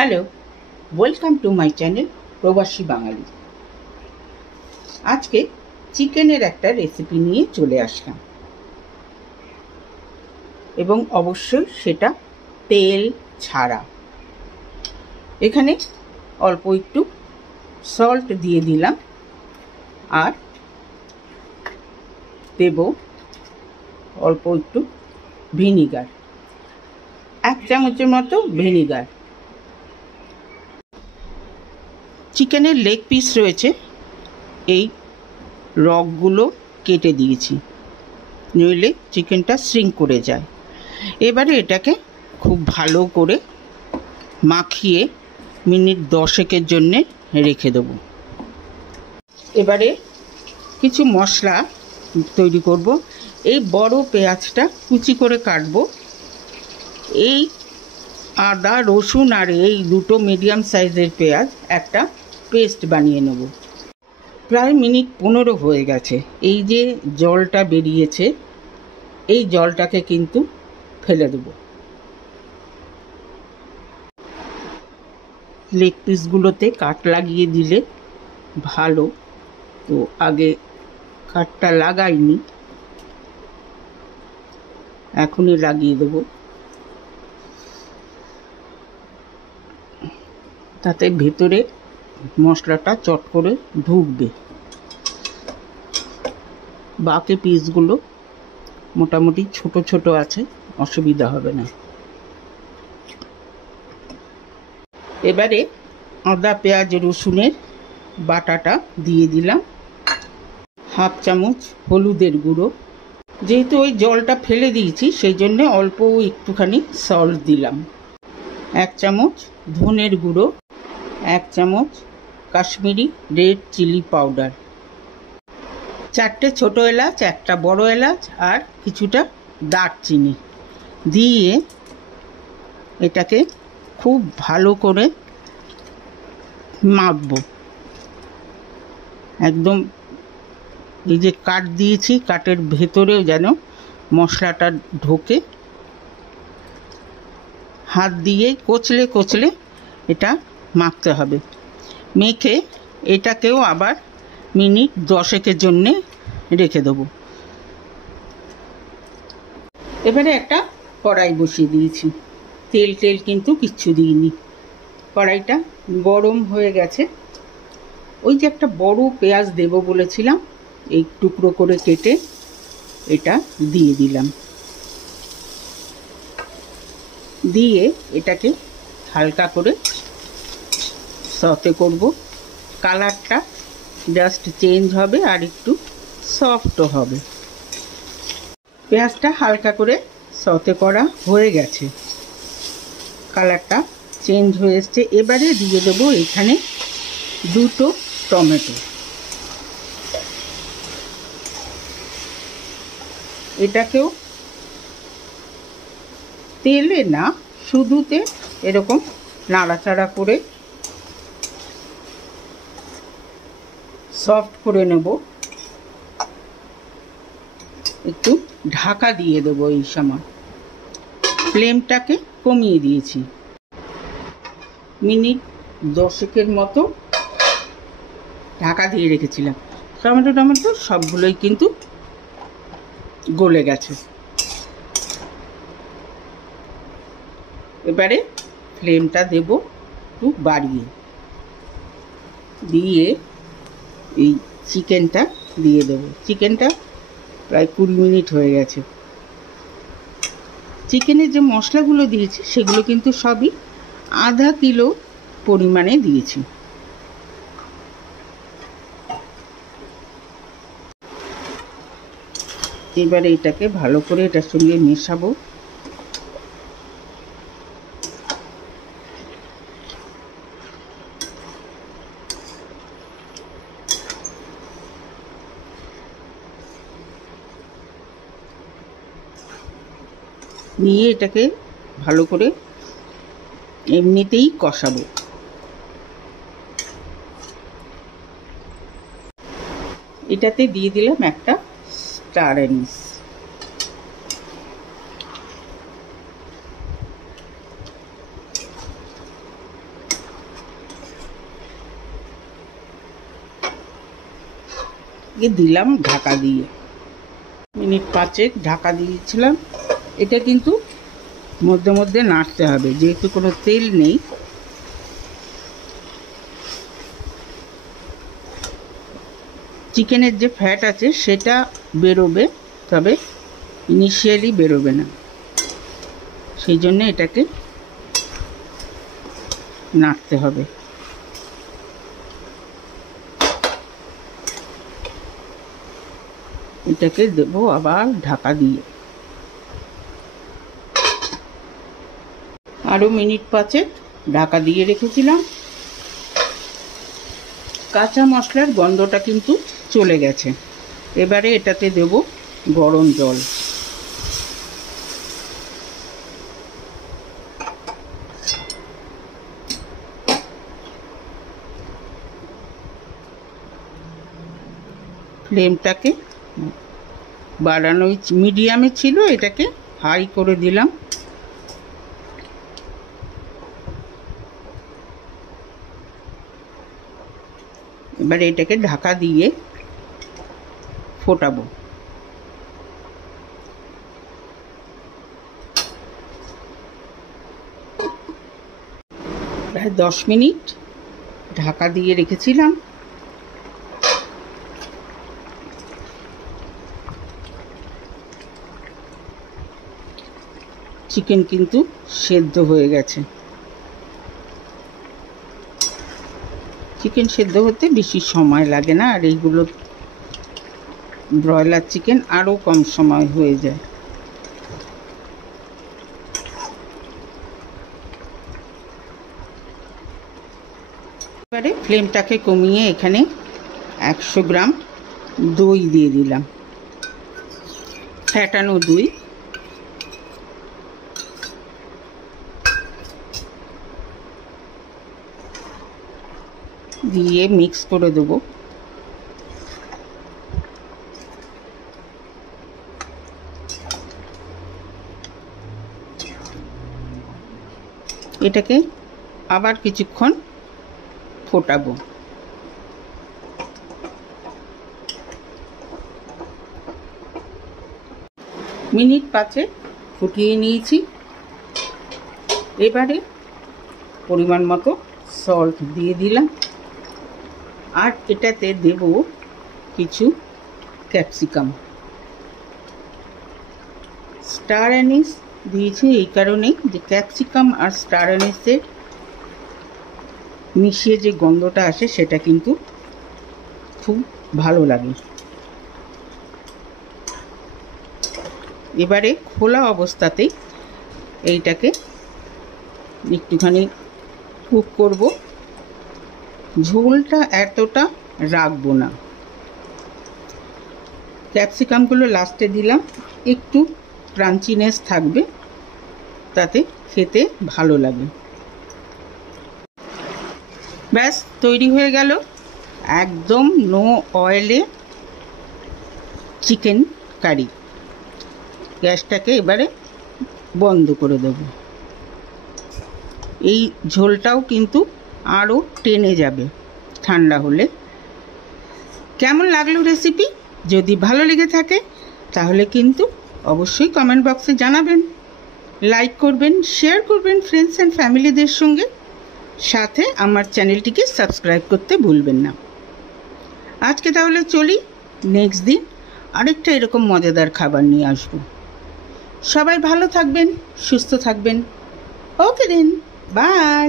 Hello, welcome to my channel প্রবাসী বাঙালি। আজকে চিকেনের একটা রেসিপি নিয়ে চলে আসলাম, এবং অবশ্যই সেটা তেল ছাড়া। এখানে অল্প একটু সল্ট দিয়ে দিলাম, আর দেব অল্প একটু ভিনিগার, 1 চামচের মতো ভিনিগার। চিকেনের লেগ পিস রয়েছে, এই রগগুলো কেটে দিয়েছি, নইলে চিকেনটা শ্রিঙ্ক করে যায়। এবারে এটাকে খুব ভালো করে মাখিয়ে মিনিট 10 জন্যে রেখে দেবো। এবারে কিছু মশলা তৈরি করব। এই বড় পেঁয়াজটা কুচি করে কাটবো। এই আদা রসুন আর এই দুটো মিডিয়াম সাইজের পেঁয়াজ একটা পেস্ট বানিয়ে নেব। প্রায় মিনিট 15 হয়ে গেছে। এই যে জলটা বেরিয়েছে, এই জলটাকে কিন্তু ফেলে দেব। লেগ পিসগুলোতে কাট লাগিয়ে দিলে ভালো, তো আগে কাটটা লাগাইনি, এখনই লাগিয়ে দেব। তাতে ভেতরে মশলাটা চট করে ঢুকবে। বাকি পিসগুলো মোটামুটি ছোট ছোট আছে, অসুবিধা হবে না। এবারে আদা পেঁয়াজ রসুনের বাটাটা দিয়ে দিলাম, 1/2 চামচ হলুদের গুঁড়ো। যেহেতু ওই জলটা ফেলে দিয়েছি, সেই জন্যে অল্প একটুখানি সল্ট দিলাম। 1 চামচ ধনের গুঁড়ো, 1 চামচ কাশ্মীরি রেড চিলি পাউডার, 4টে ছোটো এলাচ, 1টা বড় এলাচ, আর কিছুটা দারচিনি দিয়ে এটাকে খুব ভালো করে মাখবো। একদম এই যে কাট দিয়েছি, কাটের ভেতরেও যেন মশলাটা ঢোকে। হাত দিয়ে কচলে কচলে এটা মাখতে হবে। মেখে এটাকেও আবার মিনিট 10 জন্যে রেখে দেবো। এবারে একটা কড়াই বসিয়ে দিয়েছি, তেল কিন্তু কিচ্ছু দিইনি। কড়াইটা গরম হয়ে গেছে। ওই যে একটা বড় পেঁয়াজ দেব বলেছিলাম, এই টুকরো করে কেটে এটা দিয়ে দিলাম। দিয়ে এটাকে হালকা করে সতে করব। কালারটা জাস্ট চেঞ্জ হবে আর একটু সফটও হবে। পেঁয়াজটা হালকা করে সতে করা হয়ে গেছে, কালারটা চেঞ্জ হয়ে এসছে। এবারে দিয়ে দেবো এখানে 2টো টমেটো। এটাকেও তেলে না, শুধুতে এরকম নাড়াচাড়া করে সফট করে নেব। একটু ঢাকা দিয়ে দেবো। এই সময় ফ্লেমটাকে কমিয়ে দিয়েছি। মিনিট 10 মতো ঢাকা দিয়ে রেখেছিলাম। টমেটো সবগুলোই কিন্তু গলে গেছে। এবারে ফ্লেমটা দেব একটু বাড়িয়ে, দিয়ে এই চিকেনটা দিয়ে দেবো। চিকেনটা প্রায় 20 মিনিট হয়ে গেছে। চিকেনের যে মশলাগুলো দিয়েছি সেগুলো কিন্তু সবই আধা কিলো পরিমাণে দিয়েছি। এবারে এটাকে ভালো করে এটার সঙ্গে মেশাবো। নিয়ে এটাকে ভালো করে এমনিতেই কষাবো। এটাতে দিয়ে দিলাম একটা স্টার অ্যানিস। দিলাম ঢাকা দিয়ে, মিনিট 5 ঢাকা দিয়েছিলাম। এটা কিন্তু মধ্যে মধ্যে নাড়তে হবে, যেহেতু কোনো তেল নেই। চিকেনের যে ফ্যাট আছে সেটা বেরোবে, তবে ইনিশিয়ালি বেরোবে না, সেই জন্য এটাকে নাড়তে হবে। এটাকে দেবো আবার ঢাকা দিয়ে, আরও মিনিট 5 ঢাকা দিয়ে রেখেছিলাম। কাঁচা মশলার গন্ধটা কিন্তু চলে গেছে। এবারে এটাতে দেব গরম জল। ফ্লেমটাকে বাড়ানো, মিডিয়ামে ছিল, এটাকে হাই করে দিলাম। এবারে এটাকে ঢাকা দিয়ে ফোটাবো। প্রায় 10 মিনিট ঢাকা দিয়ে রেখেছিলাম। চিকেন কিন্তু সেদ্ধ হয়ে গেছে। চিকেন সেদ্ধ হতে বেশি সময় লাগে না, আর এইগুলো ব্রয়লার চিকেন আরও কম সময় হয়ে যায়। এবারে ফ্লেমটাকে কমিয়ে এখানে 100 গ্রাম দই দিয়ে দিলাম, ফ্যাটানো দই। দিয়ে মিক্স করে দেবো। এটাকে আবার কিছুক্ষণ ফোটাবো। মিনিট 5 ফুটিয়ে নিয়েছি। এবারে পরিমাণ মতো সল্ট দিয়ে দিলাম, আর এটাতে দেব কিছু ক্যাপসিকাম। স্টার অ্যানিস দিয়েছি এই কারণেই যে ক্যাপসিকাম আর স্টার অ্যানিসের মিশিয়ে যে গন্ধটা আসে সেটা কিন্তু খুব ভালো লাগে। এবারে খোলা অবস্থাতেই এইটাকে একটুখানি কুক করব। ঝোলটা এতটা রাখবো না। ক্যাপসিকামগুলো লাস্টে দিলাম, একটু ক্রাঞ্চিনেস থাকবে, তাতে খেতে ভালো লাগে। ব্যাস তৈরি হয়ে গেল একদম নো অয়েলে চিকেন কারি। গ্যাসটাকে এবারে বন্ধ করে দেব। এই ঝোলটাও কিন্তু আরও টেনে যাবে ঠান্ডা হলে। কেমন লাগলো রেসিপি? যদি ভালো লেগে থাকে তাহলে কিন্তু অবশ্যই কমেন্ট বক্সে জানাবেন, লাইক করবেন, শেয়ার করবেন ফ্রেন্ডস অ্যান্ড ফ্যামিলিদের সঙ্গে, সাথে আমার চ্যানেলটিকে সাবস্ক্রাইব করতে ভুলবেন না। আজকে তাহলে চলি, নেক্সট দিন আরেকটা এরকম মজাদার খাবার নিয়ে আসব। সবাই ভালো থাকবেন, সুস্থ থাকবেন। ওকে দেন, বাই।